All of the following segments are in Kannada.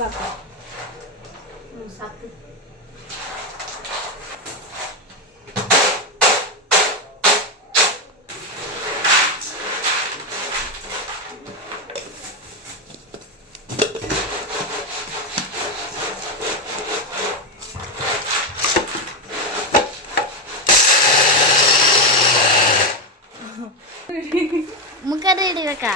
ಸಾಕು ಸಾಕು. ಮುಖದ ಹಿಡಿಬೇಕಾ?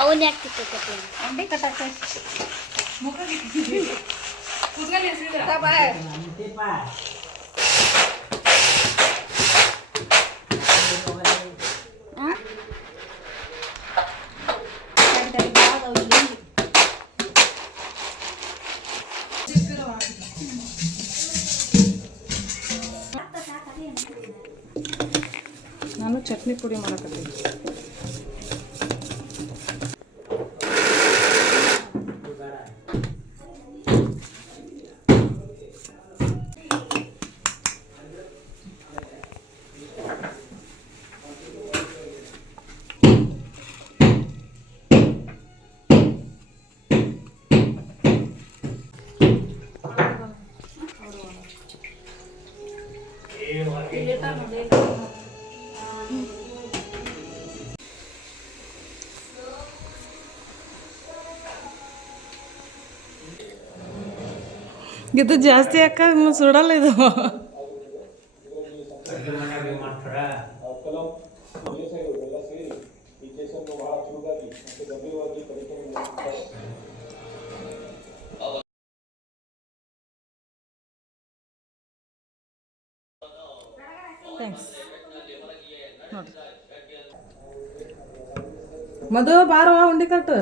ಅವನ್ ಯಾಕೆ ಅಂಡೆ ಕಟ್ಟಾಕ ನಾನು ಚಟ್ನಿ ಪುಡಿ ಮಾಡಕತ್ತೀನಿ. ಇದು ಜಾಸ್ತಿ ಅಕ್ಕ ಸುಡಲ್ಲ ಇದು. ಥ್ಯಾಂಕ್ಸ್. ನೋಡಿ ಮದು ಬಾರವಾ ಉಂಡಿ ಕಟ್ಟು.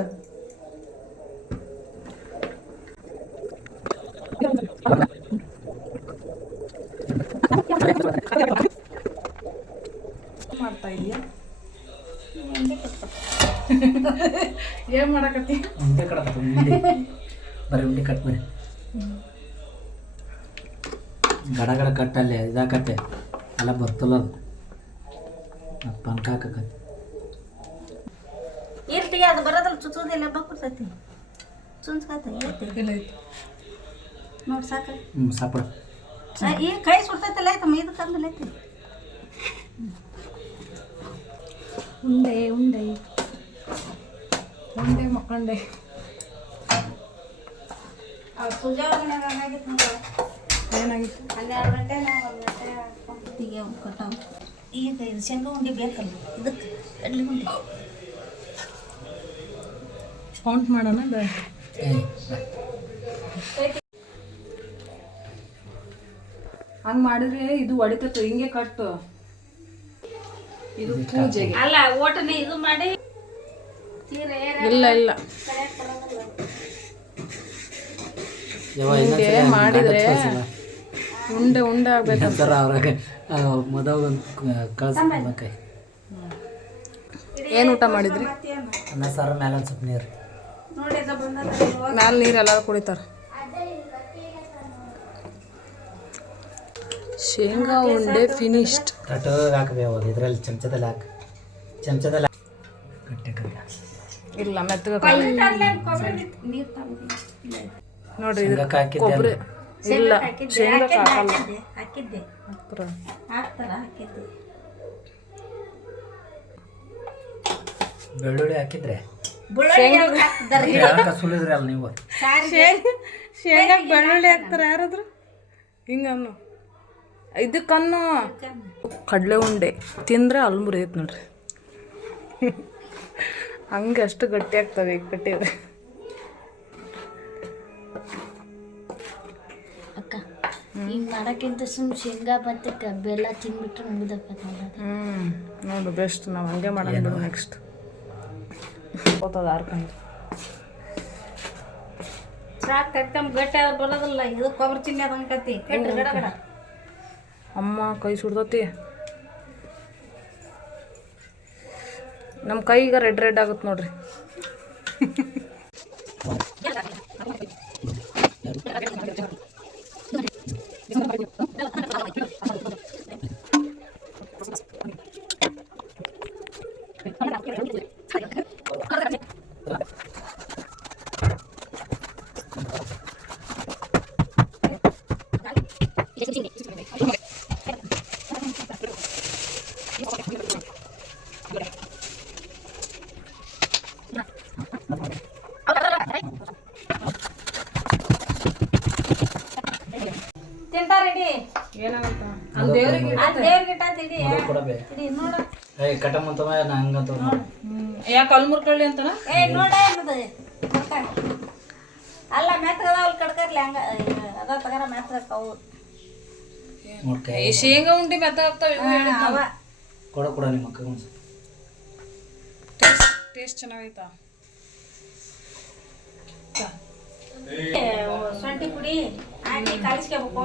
ಮಾಡ್ತಾ ಇದೀಯ? ಏನ್ ಮಾಡಕತ್ತಿ? ಉಂಡೆ ಕಟ್ಟ ಬರೀ ಉಂಡೆ ಕಟ್ ಬರೀ ಗಡ ಗಡ ಕಟ್ಟಲ್ಲಿ ಇದಾಕತ್ತೆ ಎಲ್ಲ ಬರ್ತಲ್ಲ ಅದು ಪಂಕ ಹಾಕತ್ತೆ. ಇರ್ತಿಗೆ ಅದು ಬರೋದಲ್ಲ ಚುಚ್ಚೋದಿಲ್ಲ ಬರ್ತೈತಿ ಚುಂಚ್ಕತ್ತೆ ನೋಡಿ ಸಾಕ. ಸಾಪಡ ಈ ಕೈ ಸುಡ್ತೈತಲ್ಲ ಆಯ್ತು ಮೈದು ಕಂದಲ್ಲ ಐತಿ. ಉಂಡೆ ಉಂಡೆ ಉಂಡೆ ಮಕ್ಕಂಡೆ ಪೂಜಾ ಏನಾಗಿತ್ತು? 12 ಗಂಟೆ ನಾವು 1 ಗಂಟೆ ಕಟ್ಟಾವ. ಈಗ ಇದು ಶೇಂಗಾ ಉಂಡೆ ಬೇಕಲ್ಲ ಇದಕ್ಕೆ ಕಡ್ಲಿ ಉಂಡೆ ಕೌಂಟ್ ಮಾಡೋಣ. ಹಂಗೆ ಮಾಡಿದ್ರೆ ಇದು ಹೊಡಿತೈತೆ. ಹಿಂಗೆ ಕಟ್ಟು. ಇದು ಪೂಜೆಗೆ ಅಲ್ಲ ಓಟನೆ ಇದು ಮಾಡಿ ಇಲ್ಲ ಇಲ್ಲ ಹಿಂಗೆ ಮಾಡಿದ್ರೆ ಉಂಡೆ ಉಂಡೆ ಆಗ್ಬೇಕಂತ ಅವ್ರಾಗ ಮದುವೆ ಕಳ್ಸ್ಬೇಕ. ಏನು ಊಟ ಮಾಡಿದ್ರಿ? ಅನ್ನ ಸಾರು ಮೇಲೆ ಒಂದು ಸ್ವಲ್ಪ ನೀರು ಮ್ಯಾಲೆ ನೀರು ಎಲ್ಲರೂ ಕುಡಿತಾರೆ. ಶೇಂಗಾ ಉಂಡೆ ಫಿನಿಶ್ಡ್. ಕಟ್ಟೋಗಿ ಹಾಕಬೇಕು ಇದ್ರಲ್ಲಿ ಚಮಚದಲ್ಲಿ ಹಾಕಿ ಚಮಚದಲ್ಲಿ ಗಟ್ಟಿ ಇಲ್ಲ ಮೆತ್ತಗೆ ನೋಡ್ರಿ. ಕೊಬ್ಬರಿ ಇಲ್ಲ ಶೇಂಗಾ ಹಾಕಲ್ಲ. ಹಾಕಿದ್ದೆ ಬೆಳ್ಳುಳ್ಳಿ ಹಾಕಿದ್ರೆ ಸುಲಿದ್ರಿ ಅಲ್ಲ ನೀವು. ಶೇಂಗಾಕ್ಕೆ ಬೆಳ್ಳುಳ್ಳಿ ಹಾಕ್ತಾರೆ ಯಾರಾದ್ರು? ಹಿಂಗನ್ನು ಇದಕ್ಕನ್ನು ಕಡಲೆ ಉಂಡೆ ತಿಂದ್ರೆ ಅಲ್ಲಿ ಮುರಿಯೈತೆ ನೋಡ್ರಿ. ಹಂಗೆ ಅಷ್ಟು ಗಟ್ಟಿ ಆಗ್ತವೆ ಈಗ ಕಟ್ಟಿದ್ರೆ. ಅಕ್ಕ ಈಗ ಮಾಡೋಕ್ಕಿಂತ ಸುಮ್ಮನೆ ಶೇಂಗಾ ಭತ್ತಕ್ಕೆ ಬೆಲ್ಲ ತಿಂದ್ಬಿಟ್ರೆ ಮುಗಿದಪ್ಪ. ನೋಡು ಬೆಸ್ಟ್. ನಾವು ಹಂಗೆ ಮಾಡೋದು ನೆಕ್ಸ್ಟ್. ಹೋಗ್ತದ ಆರ್ಕೊಂಡು ಸಾಕು ಕಟ್ಕಂಬ ಗಟ್ಟಿ ಆದ್ರೆ ಬರೋದಿಲ್ಲ. ಇದು ಕೊಬ್ಬರಿ ಚಿನ್ನಿ ಅದಂಗೆ ಕತ್ತಿ ಕಟ್ರಿ ಗಡ ಗಡ. ಅಮ್ಮ ಕೈ ಸುಡ್ತತಿ. ನಮ್ಮ ಕೈಗ ರೆಡ್ ಆಗುತ್ತೆ ನೋಡ್ರಿ. ತಿಂತಾರೆಡಿ ಏನಾಗತ್ತ ಅಲ್ಲಿ ದೇವ್ರಿಗೆ ಇಟ್ಟಾತಿಡಿ ಕೊಡಬೇ ಇಡಿ ನೋಡ ಏ ಕಟಮಂತವ ನಾ ಹಂಗಂತ ಯಾಕೆ ಅಲ್ಲಿ ಮುರ್ಕೊಳ್ಳಿ ಅಂತನ ಏ ನೋಡ ಏನದು ಅಲ್ಲ ಮೆತ್ತಗದ ಅಲ್ಲಿ ಕಡ್ಕರ್ಲಿ ಹಂಗ ಅದ ತಗರ ಮೆತ್ತಗವು ನೋಡ್ಕ ಈ ಶೇಂಗಾ ಉಂಡಿ ಮೆತ್ತಾಗ್ತಾವ. ಅವ ಕೊಡ ನಿಮ್ಮ ಅಕ್ಕ ಒಂದು ಟೇಸ್ಟ್ ಚೆನ್ನಾಗೈತಾ? ಶುಂಠಿ ಪುಡಿ ಹಾಕಿ ಕಲಿಸ್ಕೋಬೇಕು.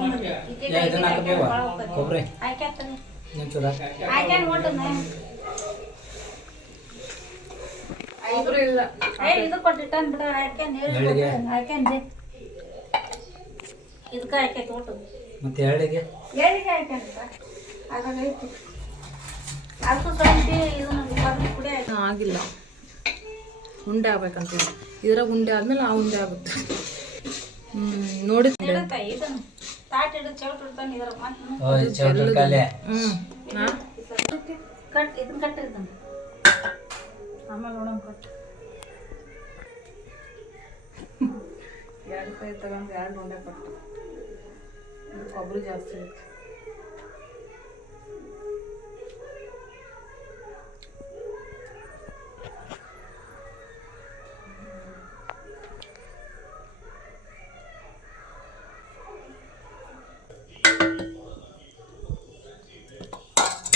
ಇದನ್ನ ಹಾಕಬೇವ ಕೊಬ್ಬರಿ ಹಾಕ್ಯಾತ್ರಿ ನೀವು ಚೂರ ಹಾಕ್ಯಾನ ಒಟ್ಟು ಒಬ್ರು ಇಲ್ಲ. ಇದು ಕೊಟ್ಟಿಟ್ಟಾನ ಬಿಡ ಹಾಕ್ಯಾನ್ರಿ ಇದಕ್ಕ ಹಾಕ್ಯಾತ ಒಟ್ಟು ಮತ್ತೆ ಎಳ್ಳಿಗೆ ಹೇಳಿಗೆ ಹಾಕ್ಯಾನಪ್ಪ ಅದಾಗೈತಿ ಅದಕ್ಕೂ ಶುಂಠಿ ಇದನ್ನ ಕೊಬ್ಬರಿ ಪುಡಿ ಹಾಕಿ ಆಗಿಲ್ಲ, ಉಂಡೆ ಆಗ್ಬೇಕಂತೀವಿ. ಇದ್ರಾಗ ಉಂಡೆ ಆದ್ಮೇಲೆ ಆ ಉಂಡೆ ಆಗುತ್ತೆ. ನೋಡಿ ಇಡತ್ತ ಇದನ್ನ ತಾಟ್ ಹಿಡಿದು ಚೌಟ್ ಇಡ್ತಾನೆ ಇದ್ರ ಮತ್ತೆ ಓಯ್ ಚೌಟ್ರ ಕಾಲೆ ಕಟ್ ಇದನ್ನ ಕಟ್ಟಿರ್ತಾನೆ ಆಮೇಲೆ ನೋಡೋಣ ಕಟ್ 2 ರೂಪಾಯಿ ತಗೊಂಡು 2 ಉಂಡೆ ಕೊಟ್ಟು ಕೊಬ್ಬರಿ ಜಾಸ್ತಿ ಐತಿ.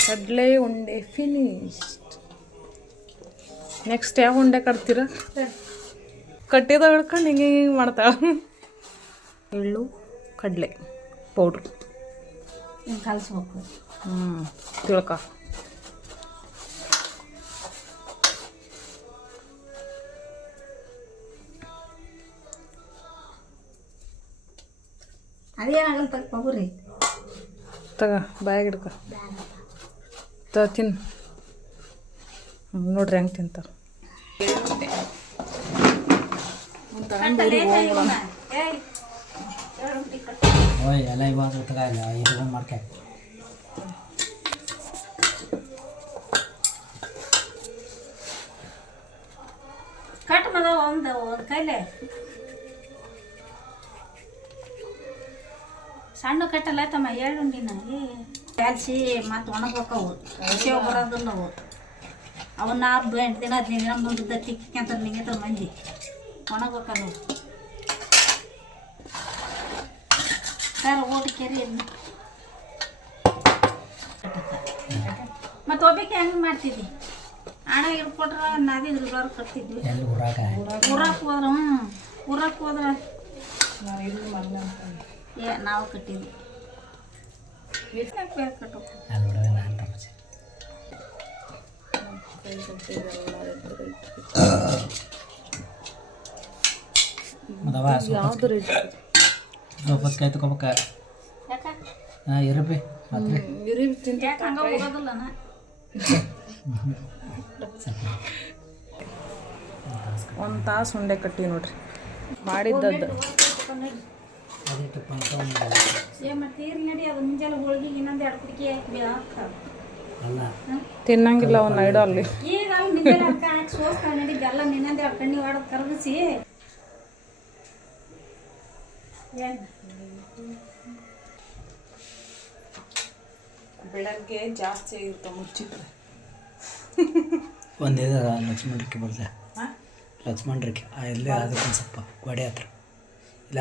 ಕಡಲೆ ಉಂಡೆ ಫಿನಿಶ್ಡ್. ನೆಕ್ಸ್ಟ್ ಯಾವ ಉಂಡೆ ಕಟ್ತೀರ? ಕಟ್ಟಿದ ಹಿಡ್ಕೊಂಡು ಹಿಂಗೆ ಮಾಡ್ತಾಳೆ. ಎಳ್ಳು ಕಡಲೆ ಪೌಡ್ರು ಹಿಂಗೆ ಕಲಿಸ್ಬೇಕು. ತಿಳ್ಕ ಅದೇನಾಗಲ್ಲ ತಗ ಕೊಬ್ಬರಿ ತಗ ಬಾಯಾಗ ಹಿಡ್ಕ ತಿನ್ನು. ನೋಡ್ರಿ ಹೆಂಗೆ ತಿಂತಾರೆ. ಓಯ್ ಎಲ್ಲ ಇವಾಗ ತಗಲ್ಲ ಇದು ಮಾಡ್ಕೆ ಕಟ್ ಮದ ಒಂದು ಕೈಲೆ ಸಣ್ಣ ಕಟ್ಟಲ್ಲ ತಮ್ಮ ಏಳುಂಡಿನ ಕ್ಯಾಲ್ಸಿ ಮತ್ತು ಒಣಗೋಕವು ಹಸಿವು ಬರೋದಿಲ್ಲ ಅವು ಅವನ್ನ 8 ದಿನ 15 ದಿನ ಮುಂದೆ ತಿಕ್ಕಂತ ನಿಂಗೆ ಮಂದಿ ಒಣಗೋಕವು ಸರ್ ಓಡಿಕೆರಿ ಮತ್ತು ಒಬ್ಬಕ್ಕೆ ಹೆಂಗೆ ಮಾಡ್ತಿದ್ದಿ ಹಣ ಹಿಡ್ಕೊಟ್ರ ನಾದಿದ್ರು ಬರೋ ಕಟ್ತಿದ್ವಿ ಎಲ್ಲಿ ಊರಾಕ ಊರಕ್ಕೆ ಹೋದ್ರ ನಾವು ಕಟ್ಟಿದ್ವಿ ಕಟ್ಟು ಅಲ್ಲಿ ಬಿಡವೆ ನಾನು ತಮ್ಮಚೆ ಮದವ ಯಾವ್ದು ರೇಟ್ ಸೋಪತ್ಕಾಯಿ ತಗೋಬೇಕ ಯಾಕ ಇರಬಿ ಮಾತ್ರ ಯಾಕೆ ಹಂಗೆ ಹೋಗೋದಿಲ್ಲ ನಾ ಒಂದು ತಾಸು ಉಂಡೆ ಕಟ್ಟಿ ನೋಡ್ರಿ ಮಾಡಿದ್ದದ್ದು. ತೀರ್ಲಿ ನಡಿ ಅದು ಮುಂಜಾನೆ ಹೋಳಿಗೆ ಇನ್ನೊಂದು 2 ಕುಡಿಕೆ ಅಲ್ಲ ತಿನ್ನಂಗಿಲ್ಲ ಒಂದು ಐಡು ಅಲ್ಲಿ. ಈಗ ಅಲ್ಲಿ ನಿಂಬೆಲ್ಲ ಹಾಕಿ ಸೋಸ್ತಾವ ನಡಿ ಬೆಲ್ಲ ಇನ್ನೊಂದು 2 ಕಣ್ಣಿ ಹೊಡೆದು ಕರಗಿಸಿ ಬೆಳಗ್ಗೆ ಜಾಸ್ತಿ ಆಗಿರ್ತಾವೆ ಮುಚ್ಚಿಟ್ರೆ. ಒಂದು ಲಕ್ಷ್ಮಣರಿಗೆ ಬರ್ದೆ ಲಕ್ಷ್ಮಣರಿಗೆ ಎಲ್ಲೇ ಅದಕ್ಕೊಂದು ಸ್ವಲ್ಪ ಗೋಡೆ ಹತ್ರ ಇಲ್ಲ